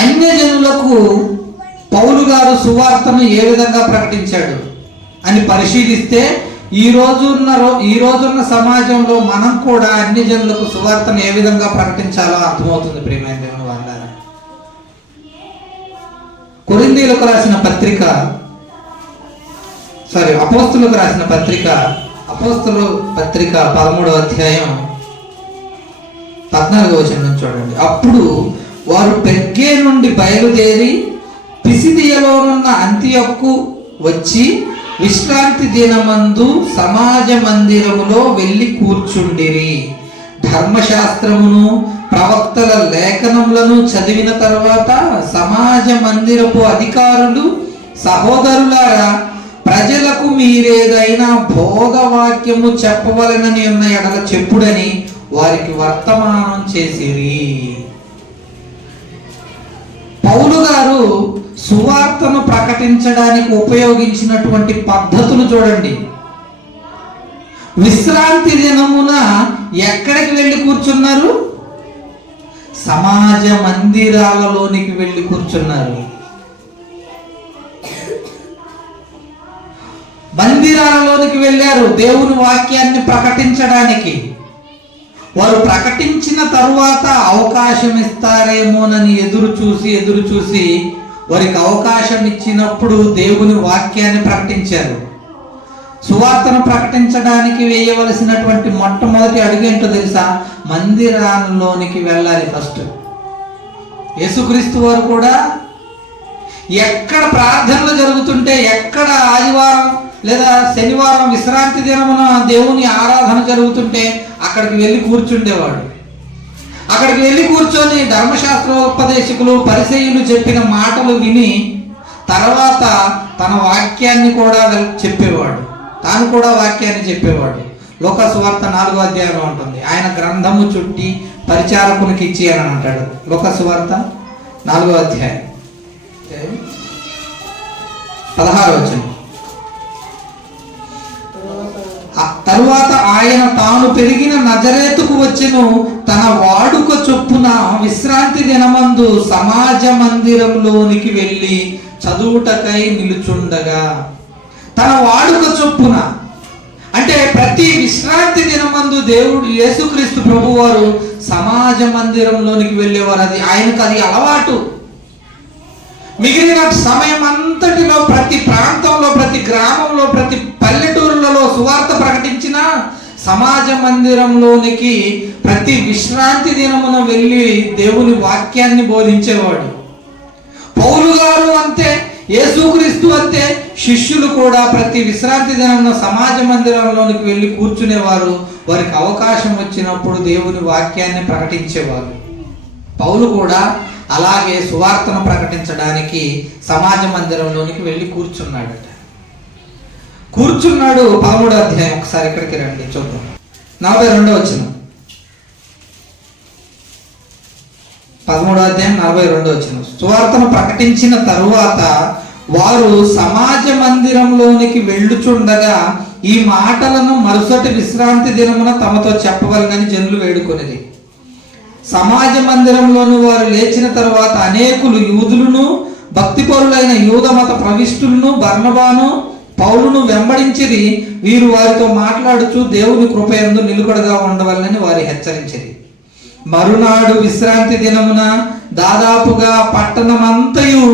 అన్యజనులకు పౌలు గారు సువార్తను ఏ విధంగా ప్రకటించాడు అని పరిశీలిస్తే ఈ రోజున్న సమాజంలో మనం కూడా అన్ని జనులకు సువార్తను ఏ విధంగా ప్రకటించాలో అర్థమవుతుంది. ప్రియమైన దేవుని వారలారా, కొరింథీయులకు రాసిన పత్రిక అపోస్తులకు రాసిన పత్రిక అపోస్తుల పత్రిక 13వ అధ్యాయం 14వ వచనం చూడండి. అప్పుడు వారు పెర్గే నుండి బయలుదేరి పిసిదియలోనున్న అంతియొక్కు వచ్చి విశ్రాంతి దినమందు సమాజ మందిరములో వెళ్ళి కూర్చుండిరి. ధర్మశాస్త్రమును ప్రవక్తల లేఖనములను చదివిన తర్వాత సమాజ మందిరపు అధికారులు, సహోదరులారా, ప్రజలకు మీరేదైనా బోధవాక్యము చెప్పవలెనని ఉన్న ఎడల చెప్పుడని వారికి వర్తమానం చేసిరి. పౌలు గారు సువార్తను ప్రకటించడానికి ఉపయోగించినటువంటి పద్ధతులు చూడండి. విశ్రాంతి దినమున ఎక్కడికి వెళ్ళి కూర్చున్నారు? సమాజ మందిరాలలోనికి వెళ్ళి కూర్చున్నారు. మందిరాలలోనికి వెళ్ళారు దేవుని వాక్యాన్ని ప్రకటించడానికి. వారు ప్రకటించిన తరువాత అవకాశం ఇస్తారేమోనని ఎదురు చూసి వారికి అవకాశం ఇచ్చినప్పుడు దేవుని వాక్యాన్ని ప్రకటించారు. సువార్తను ప్రకటించడానికి వేయవలసినటువంటి మొట్టమొదటి అడుగు ఏంటో తెలుసా? మందిరాల్లోనికి వెళ్ళాలి. ఫస్ట్ యేసుక్రీస్తు వారు కూడా ఎక్కడ ప్రార్థనలు జరుగుతుంటే, ఎక్కడ ఆదివారం లేదా శనివారం విశ్రాంతి దినమున దేవుని ఆరాధన జరుగుతుంటే అక్కడికి వెళ్ళి కూర్చుండేవాడు. అక్కడికి వెళ్ళి కూర్చొని ధర్మశాస్త్రోపదేశకులు, పరిసయ్యులు చెప్పిన మాటలు విని తర్వాత తన వాక్యాన్ని కూడా చెప్పేవాడు. తాను కూడా వాక్యాన్ని చెప్పేవాడు. లూకా సువార్త 4వ అధ్యాయంలో ఉంటుంది, ఆయన గ్రంథము చుట్టి పరిచారకునికి ఇచ్చి అని అంటాడు. లూకా సువార్త 4వ అధ్యాయం 16వ వచనం. తరువాత ఆయన తాను పెరిగిన నజరేతుకు వచ్చెను. తన వాడుక చొప్పున విశ్రాంతి దినమందు సమాజ మందిరంలోనికి వెళ్ళి చదువుటకై నిలుచుండగా. తన వాడుక చొప్పున అంటే ప్రతి విశ్రాంతి దినమందు దేవుడు యేసుక్రీస్తు ప్రభువారు సమాజ మందిరంలోనికి వెళ్ళేవారు. ఆయనకు అది అలవాటు. మిగిలిన సమయం అంతటిలో ప్రతి ప్రాంతంలో, ప్రతి గ్రామంలో, ప్రతి పల్లెటూరులలో సువార్త ప్రకటించిన సమాజ మందిరంలోనికి ప్రతి విశ్రాంతి దినమున వెళ్ళి దేవుని వాక్యాన్ని బోధించేవాడు. పౌలు గారు అంతే, యేసుక్రీస్తు అంతే. శిష్యులు కూడా ప్రతి విశ్రాంతి దినమున సమాజ మందిరంలోనికి వెళ్ళి కూర్చునేవారు. వారికి అవకాశం వచ్చినప్పుడు దేవుని వాక్యాన్ని ప్రకటించేవారు. పౌలు కూడా అలాగే సువార్తను ప్రకటించడానికి సమాజ మందిరంలోనికి వెళ్ళి కూర్చున్నాడు. 13వ అధ్యాయం ఒకసారి ఇక్కడికి రండి, చూద్దాం. 42వ వచనం. 13వ అధ్యాయం 42వ వచనం. సువార్తను ప్రకటించిన తరువాత వారు సమాజ మందిరంలోనికి వెళ్ళుచుండగా ఈ మాటలను మరుసటి విశ్రాంతి దినమున తమతో చెప్పవలనని జనులు వేడుకొనిది. సమాజ మందిరంలోను వారు లేచిన తరువాత అనేకులు యూదులను, భక్తిపరులైన యూద మత ప్రవిష్టులను, బర్నబాను, పౌలును వెంబడించిరి. వీరు వారితో మాట్లాడుచు దేవుని కృపయందు నిలుకడగా ఉండవలనని వారి హెచ్చరించిరి. మరునాడు విశ్రాంతి దినమున దాదాపుగా పట్టణమంతయు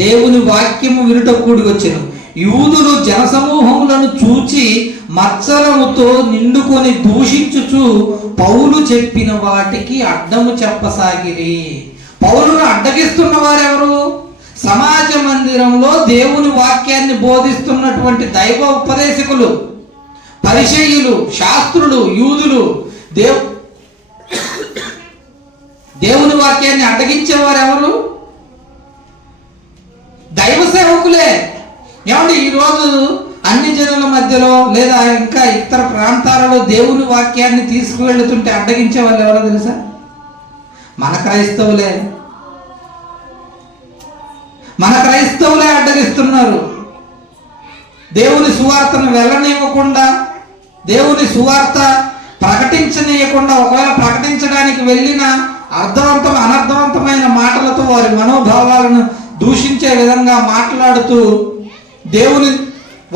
దేవుని వాక్యము వినుట కూడి వచ్చెను. యూదులు జనసమూహములను చూచి మత్సరముతో నిండుకొని దూషించుచు పౌలు చెప్పిన వాటికి అడ్డము చెప్పసాగిరి. పౌలును అడ్డగిస్తున్న వారెవరు? సమాజ మందిరంలో దేవుని వాక్యాన్ని బోధిస్తున్నటువంటి దైవ ఉపదేశకులు, పరిసయ్యులు, శాస్త్రులు, యూదులు. దేవుని వాక్యాన్ని అడ్డగించేవారు ఎవరు? దైవ సేవకులే. ఏమండి, ఈరోజు అన్ని జనుల మధ్యలో లేదా ఇంకా ఇతర ప్రాంతాలలో దేవుని వాక్యాన్ని తీసుకువెళ్తుంటే అడ్డగించే వాళ్ళు ఎవరో తెలుసా? మన క్రైస్తవులే. మన క్రైస్తవులే అడ్డగిస్తున్నారు. దేవుని సువార్తను వెళ్ళనివ్వకుండా, దేవుని సువార్త ప్రకటించనీయకుండా, ఒకవేళ ప్రకటించడానికి వెళ్ళిన అనర్థవంతమైన మాటలతో విధంగా మాట్లాడుతూ దేవుని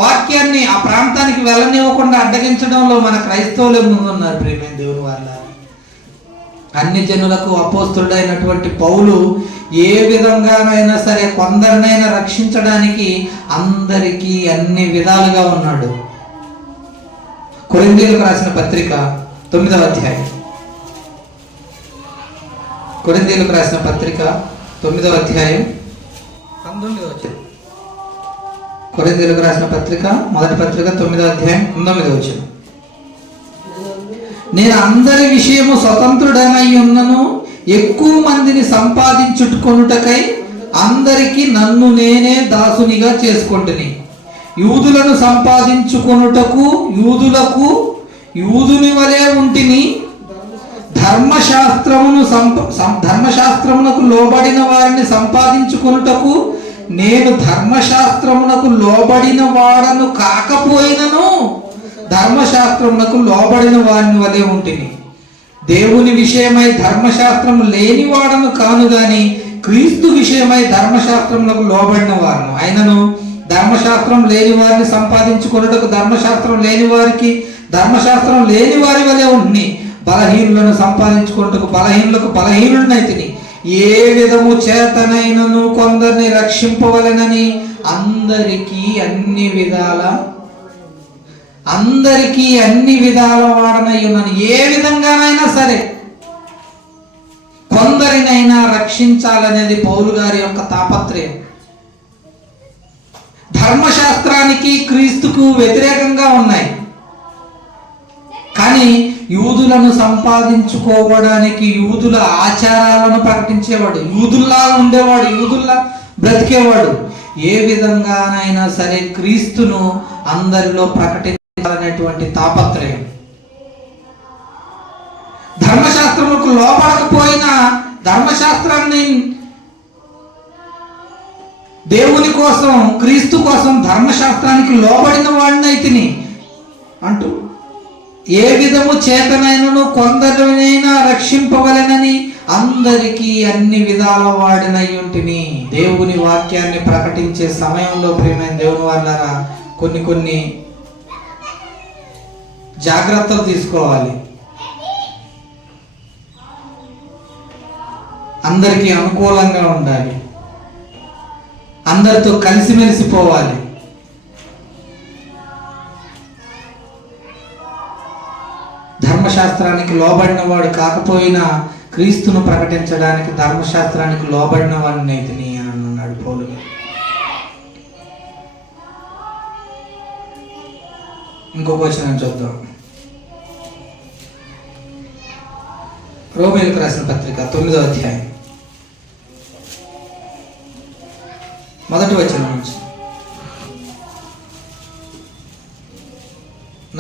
వాక్యాన్ని ఆ ప్రాంతానికి వెళ్ళనివ్వకుండా అడ్డగించడంలో మన క్రైస్తవులే ముందున్నారు. ప్రేమైన దేవుని వాళ్ళ అన్ని జనులకు అపోస్తుడైనటువంటి పౌలు ఏ విధంగానైనా సరే కొందరినైనా రక్షించడానికి అందరికీ అన్ని విధాలుగా ఉన్నాడు. కొరింథీయులకు రాసిన పత్రిక 9వ అధ్యాయం. కొరింథీయులకు రాసిన పత్రిక 9వ అధ్యాయం 19వ వచనం. కొరింథీయులకు రాసిన పత్రిక మొదటి పత్రిక 9వ అధ్యాయం 19వ వచనం. నేను అందరి విషయము స్వతంత్రుడనై ఉన్నను, ఎక్కువ మందిని సంపాదించుకొనుటకై అందరికి నన్ను నేనే దాసునిగా చేసుకొంటిని. యూదులను సంపాదించుకొనుటకు యూదుని వలె ఉంటిని. ధర్మశాస్త్రమునకు లోబడిన వారిని సంపాదించుకొనుటకు నేను ధర్మశాస్త్రమునకు లోబడిన వాడను కాకపోయినను ధర్మశాస్త్రమునకు లోబడిన వారిని వలె ఉంటిని. దేవుని విషయమై ధర్మశాస్త్రము లేని వాడను కాను గాని క్రీస్తు విషయమై ధర్మశాస్త్రమునకు లోబడిన వారును. అయినను ధర్మశాస్త్రం లేని వారిని సంపాదించుకొనుటకు ధర్మశాస్త్రం లేని వారి వలె ఉండి బలహీనులను సంపాదించుకొనుటకు బలహీనులకు బలహీనుడినైతిని. ఏ విధము చేతనైనను కొందరిని రక్షింపవలెనని అందరికీ అన్ని విధాల వాడనై ఉన్నాను. ఏ విధంగానైనా సరే కొందరినైనా రక్షించాలనేది పౌలు గారి యొక్క తాపత్రయం. ధర్మశాస్త్రానికి క్రీస్తుకు వ్యతిరేకంగా ఉన్నాయి. కానీ యూదులను సంపాదించుకోవడానికి యూదుల ఆచారాలను ప్రకటించేవాడు, యూదుల్లా ఉండేవాడు, యూదుల్లా బ్రతికేవాడు. ఏ విధంగానైనా సరే క్రీస్తును అందరిలో ప్రకటించాలనేటువంటి తాపత్రయం. ధర్మశాస్త్రములకు లోపడకపోయినా ధర్మశాస్త్రాన్ని దేవుని కోసం క్రీస్తు కోసం ధర్మశాస్త్రానికి లోబడిన వాడినైతిని అంటూ ఏ విధము చేతనైనను కొందరినైనా రక్షింపవలెనని అందరికీ అన్ని విధాల వాడినై ఉంటిని. దేవుని వాక్యాన్ని ప్రకటించే సమయంలో ప్రియమైన దేవుని వాళ్ళారా కొన్ని జాగ్రత్తలు తీసుకోవాలి. అందరికీ అనుకూలంగా ఉండాలి, అందరితో కలిసిమెలిసిపోవాలి. ధర్మశాస్త్రానికి లోబడిన వాడు కాకపోయినా క్రీస్తును ప్రకటించడానికి ధర్మశాస్త్రానికి లోబడిన వాడిని అయితేని అని అన్నాడు పౌలు. ఇంకొక వచనం చూద్దాం. రోమీయులకు రాసిన పత్రిక 9వ అధ్యాయం మొదటి వచనం నుంచి.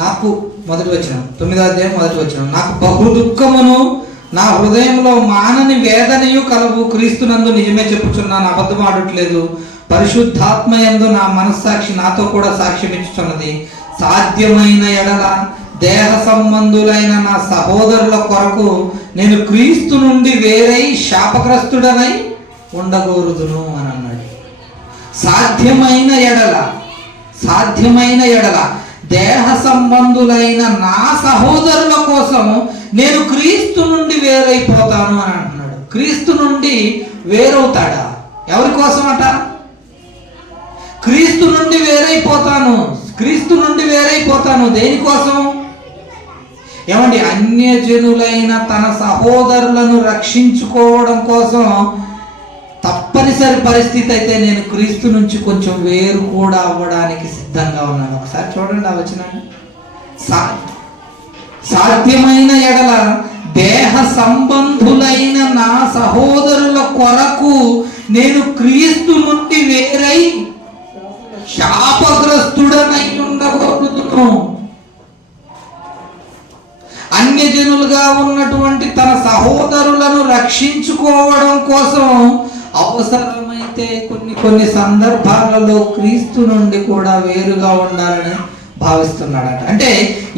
నాకు మొదటి వచనం 9వ అధ్యాయం మొదటి వచనం. నాకు బహు దుఃఖమును నా హృదయంలో మానని వేదనయు కలవు. క్రీస్తునందు నిజమే చెప్పుచున్నాను, అబద్ధం ఆడట్లేదు. పరిశుద్ధాత్మయందు నా మనస్సాక్షి నాతో కూడా సాక్ష్యం ఇచ్చుచున్నది. సాధ్యమైన ఎడల దేహ సంబంధులైన నా సహోదరుల కొరకు నేను క్రీస్తు నుండి వేరై శాపగ్రస్తుడనై ఉండగోరుదును అని అన్నాడు. సాధ్యమైన ఎడల దేహ సంబంధులైన నా సహోదరుల కోసం నేను క్రీస్తు నుండి వేరైపోతాను అని అంటున్నాడు. క్రీస్తు నుండి వేరవుతాడా? ఎవరి కోసం అట? క్రీస్తు నుండి వేరైపోతాను. దేనికోసం? ఏమండి, అన్యజనులైన తన సహోదరులను రక్షించుకోవడం కోసం తప్పనిసరి పరిస్థితి అయితే నేను క్రీస్తు నుంచి కొంచెం వేరు కూడా అవ్వడానికి సిద్ధంగా ఉన్నాను. ఒకసారి చూడండి ఆ వచనాన్ని. సాధ్యమైన ఎడల దేహ సంబంధులైన నా సహోదరుల కొరకు నేను క్రీస్తు నుండి వేరై శాపగ్రస్తుడనై ఉండకూడదును. అన్యజనులుగా ఉన్నటువంటి తన సహోదరులను రక్షించుకోవడం కోసం అవసరమైతే కొన్ని సందర్భాలలో క్రీస్తు నుండి కూడా వేరుగా ఉండాలని భావిస్తున్నాడట. అంటే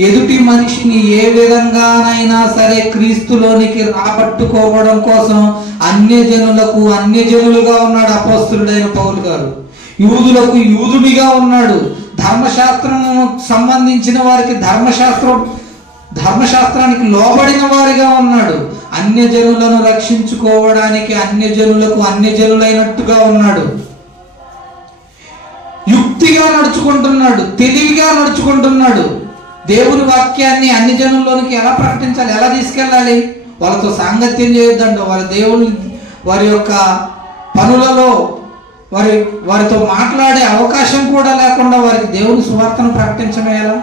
ఎదుటి మనిషిని ఏ విధంగానైనా సరే క్రీస్తులోనికి రాబట్టుకోవడం కోసం అన్యజనులుగా ఉన్నాడు అపోస్తలుడైన పౌలు గారు. యూదులకు యూదుడిగా ఉన్నాడు. ధర్మశాస్త్రం సంబంధించిన వారికి ధర్మశాస్త్రానికి లోబడిన వారిగా ఉన్నాడు. అన్యజనులను రక్షించుకోవడానికి అన్యజనులకు అన్యజనులైనట్టుగా ఉన్నాడు. యుక్తిగా నడుచుకుంటున్నాడు, తెలివిగా నడుచుకుంటున్నాడు. దేవుని వాక్యాన్ని అన్ని జనుల్లోనికి ఎలా ప్రకటించాలి, ఎలా తీసుకెళ్ళాలి? వాళ్ళతో సాంగత్యం చేయొద్దండి. వారి యొక్క పనులలో వారితో మాట్లాడే అవకాశం కూడా లేకుండా వారికి దేవుని సువార్తను ప్రకటించడం ఎలా?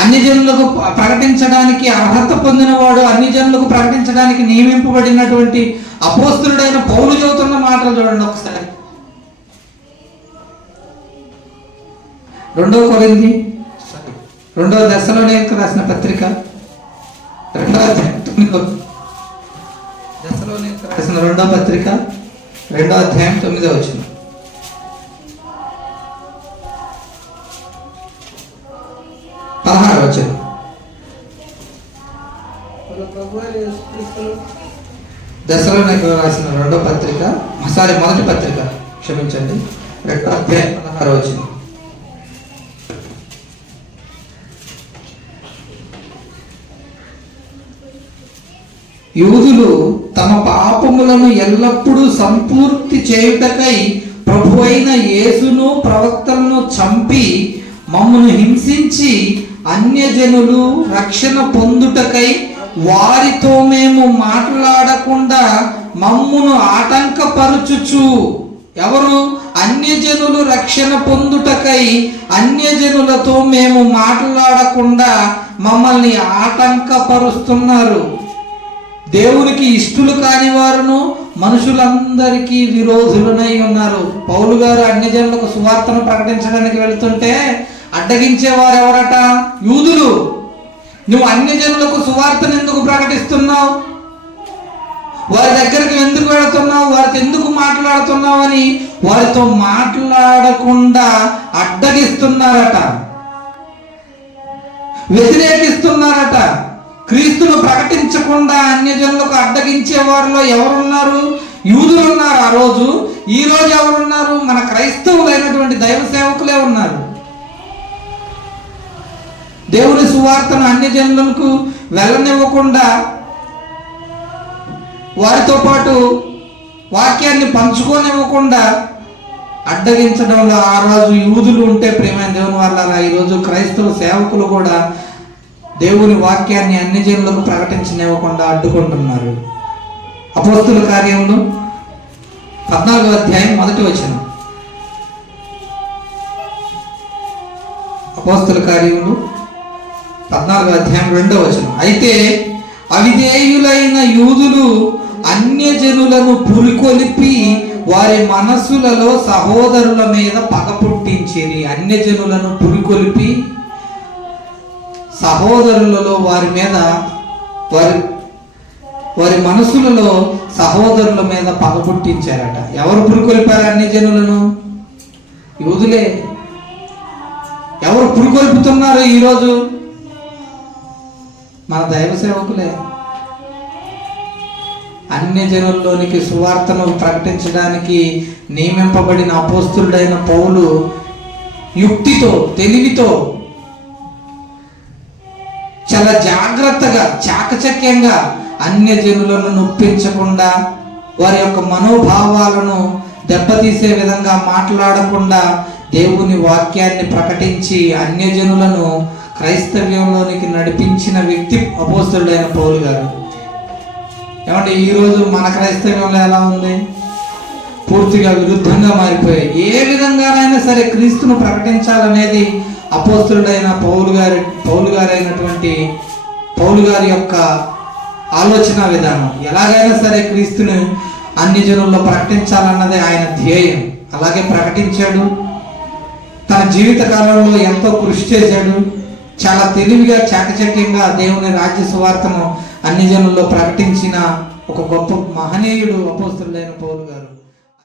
అన్ని జనులకు ప్రకటించడానికి అర్హత పొందినవాడు, అన్ని జనులకు ప్రకటించడానికి నియమింపబడినటువంటి అపోస్తలుడైన పౌలు చెబుతున్న మాటలు చూడండి ఒకసారి. 2 దశలోనికైలకు రాసిన పత్రిక 2వ దశలోనికైలకు రాసిన 2వ పత్రిక 2వ అధ్యాయం 9వ వచనం. దశలోనికైలకు రాసిన 2వ పత్రిక మొదటి పత్రిక క్షమించండి 2వ అధ్యాయం 16వ వచనం. యూదులు తమ పాపములను ఎల్లప్పుడూ సంపూర్తి చేయుటకై ప్రభువైన యేసును ప్రవక్తలను చంపి మమ్మను హింసించి అన్యజనులు రక్షణ పొందుటకై వారితో మేము మాట్లాడకుండా మమ్మును ఆటంకపరుచుచు. ఎవరు? అన్యజనులు రక్షణ పొందుటకై అన్యజనులతో మేము మాట్లాడకుండా మమ్మల్ని ఆటంకపరుస్తున్నారు. దేవునికి ఇష్టలు కాని వారును మనుషులందరికీ విరోధులనై ఉన్నారు. పౌలు గారు అన్యజనులకు సువార్తను ప్రకటించడానికి వెళుతుంటే అడ్డగించేవారు ఎవరట? యూదులు. నువ్వు అన్యజనులకు సువార్తను ఎందుకు ప్రకటిస్తున్నావు, వారి దగ్గరికి ఎందుకు వెళుతున్నావు, వారితో ఎందుకు మాట్లాడుతున్నావు అని వారితో మాట్లాడకుండా అడ్డగిస్తున్నారట, వ్యతిరేకిస్తున్నారట. క్రీస్తును ప్రకటించకుండా అన్యజనులకు అడ్డగించే వారిలో ఎవరున్నారు? యూదులు ఉన్నారు ఆ రోజు. ఈ రోజు ఎవరున్నారు? మన క్రైస్తవులైనటువంటి దైవ సేవకులే ఉన్నారు. దేవుని సువార్తను అన్యజనులకు వెళ్ళనివ్వకుండా వారితో పాటు వాక్యాన్ని పంచుకోనివ్వకుండా అడ్డగించడంలో ఆ రోజు యూదులు ఉంటే ప్రియమైన దేవుని వల్ల ఈరోజు క్రైస్తవ సేవకులు కూడా దేవుని వాక్యాన్ని అన్ని జనులకు ప్రకటించనివ్వకుండా అడ్డుకుంటున్నారు. అపోస్తలుల కార్యములు 14వ అధ్యాయం 1వ వచనం. అపోస్తలుల కార్యములు 14వ అధ్యాయం 2వ వచనం. అయితే అవిధేయులైన యూదులు అన్యజనులను పురికొలిపి వారి మనస్సులలో సహోదరుల మీద పగ పుట్టించిరి. అన్యజనులను పురికొలిపి సహోదరులలో వారి మనసులలో సహోదరుల మీద పగ పుట్టించారట. ఎవరు పురికొల్పారు అన్యజనులను? యూదులే. ఎవరు పురికొల్పుతున్నారు ఈరోజు? మన దైవ సేవకులే. అన్యజనుల్లోనికి సువార్తను ప్రకటించడానికి నియమింపబడిన అపోస్తలుడైన పౌలు యుక్తితో, తెలివితో, చాలా జాగ్రత్తగా, చాకచక్యంగా అన్యజనులను నొప్పించకుండా, వారి యొక్క మనోభావాలను దెబ్బతీసే విధంగా మాట్లాడకుండా దేవుని వాక్యాన్ని ప్రకటించి అన్యజనులను క్రైస్తవ్యంలోనికి నడిపించిన వ్యక్తి అపోస్తలుడైన పౌలు గారు. ఏమంటే ఈరోజు మన క్రైస్తవ్యంలో ఎలా ఉంది? పూర్తిగా విరుద్ధంగా మారిపోయాయి. ఏ విధంగానైనా సరే క్రీస్తును ప్రకటించాలనేది అపోస్తలుడైన పౌలు గారి యొక్క ఆలోచన విధానం. ఎలాగైనా సరే క్రీస్తును అన్ని జనుల్లో ప్రకటించాలన్నదే ఆయన ధ్యేయం. అలాగే ప్రకటించాడు. తన జీవిత కాలంలో ఎంతో కృషి చేశాడు. చాలా తెలివిగా, చాకచక్యంగా దేవుని రాజ్య సువార్తను అన్ని జనుల్లో ప్రకటించిన ఒక గొప్ప మహనీయుడు అపోస్తలుడైన పౌలు గారు.